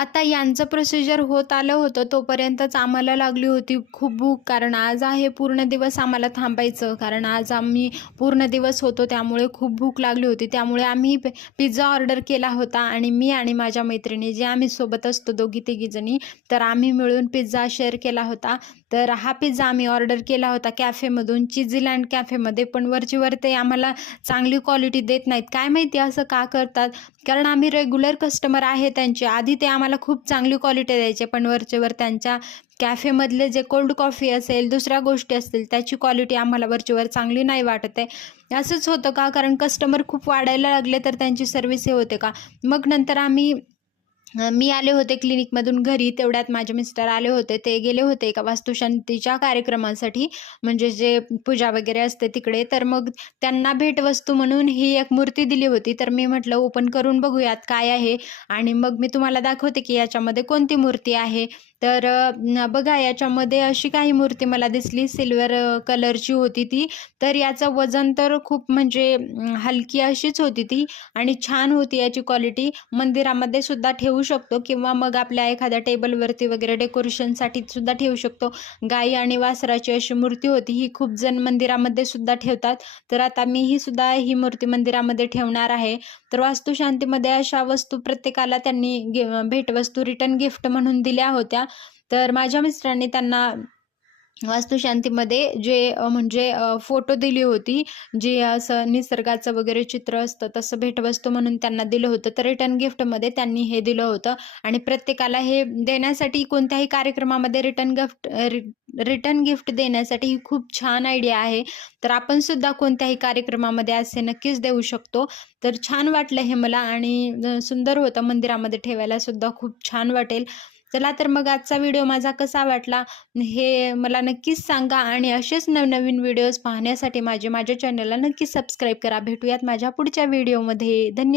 आता यांचं प्रोसिजर होत आलं होतं तोपर्यंतच आम्हाला लागली होती खूप भूक. कारण आज आहे पूर्ण दिवस आम्हाला थांबायचं, कारण आज आम्ही पूर्ण दिवस होतो त्यामुळे खूप भूक लागली होती. त्यामुळे आम्ही पिझ्झा ऑर्डर केला होता आणि मी आणि माझ्या मैत्रिणी जे आम्ही सोबत असतो दोघी तिघीजणी, तर आम्ही मिळून पिझ्झा शेअर केला होता. तर हा पिझ्झा आम्ही ऑर्डर केला होता कॅफेमधून, चिझीलँड कॅफेमध्ये. पण वरचीवर ते आम्हाला चांगली क्वालिटी देत नाहीत. काय माहिती असं का करतात? कारण आम्ही रेग्युलर कस्टमर आहे त्यांचे. आधी ते आम्हाला खूप चांगली क्वालिटी द्यायचे, पण वरचेवर त्यांच्या कॅफेमधले जे कोल्ड कॉफी असेल, दुसऱ्या गोष्टी असतील, त्याची क्वालिटी आम्हाला वरचेवर चांगली नाही वाटत आहे. असंच होतं का? कारण कस्टमर खूप वाढायला लागले तर त्यांची सर्व्हिस हे होते का? मग नंतर मी आले होते क्लिनिकमधून घरी, तेवढ्यात माझे मिस्टर आले होते. ते गेले होते एका वास्तुशांतीच्या कार्यक्रमासाठी, म्हणजे जे पूजा वगैरे असते तिकडे. तर मग त्यांना भेटवस्तू म्हणून ही एक मूर्ती दिली होती. तर मी म्हटलं ओपन करून बघूयात काय आहे आणि मग मी तुम्हाला दाखवते की याच्यामध्ये कोणती मूर्ती आहे. तर बघा, याच्यामध्ये अशी काही मूर्ती मला दिसली, सिल्वर कलरची होती ती. तर याचं वजन तर खूप म्हणजे हलकी अशीच होती ती आणि छान होती याची क्वालिटी. मंदिरामध्ये सुद्धा ठेवू शकतो किंवा मग आपल्या एखाद्या टेबलवरती वगैरे डेकोरेशनसाठी सुद्धा ठेवू शकतो. गाई आणि वासराची अशी मूर्ती होती. ही खूप जण मंदिरामध्ये सुद्धा ठेवतात. तर आता मीही सुद्धा ही मूर्ती मंदिरामध्ये ठेवणार आहे. तर वास्तुशांतीमध्ये अशा वस्तू प्रत्येकाला त्यांनी भेटवस्तू रिटर्न गिफ्ट म्हणून दिल्या होत्या. तर माझ्या मिस्टरांनी त्यांना वास्तुशांतीमध्ये जे म्हणजे फोटो दिली होती, जे असं निसर्गाचं वगैरे चित्र असतं तसं भेटवस्तू म्हणून त्यांना दिलं होतं. तर रिटर्न गिफ्टमध्ये त्यांनी हे दिलं होतं आणि प्रत्येकाला हे देण्यासाठी, कोणत्याही कार्यक्रमामध्ये रिटर्न गिफ्ट देण्यासाठी ही खूप छान आयडिया आहे. तर आपण सुद्धा कोणत्याही कार्यक्रमामध्ये असे नक्कीच देऊ शकतो. तर छान वाटलं हे मला आणि सुंदर होतं, मंदिरामध्ये ठेवायला सुद्धा खूप छान वाटेल. चला तर मग आजचा व्हिडिओ माझा कसा वाटला हे मला नक्कीच सांगा आणि असेच नवनवीन व्हिडिओज पाहण्यासाठी माझ्या चॅनलला नक्कीच सबस्क्राईब करा. भेटूयात माझ्या पुढच्या व्हिडिओमध्ये. धन्यवाद.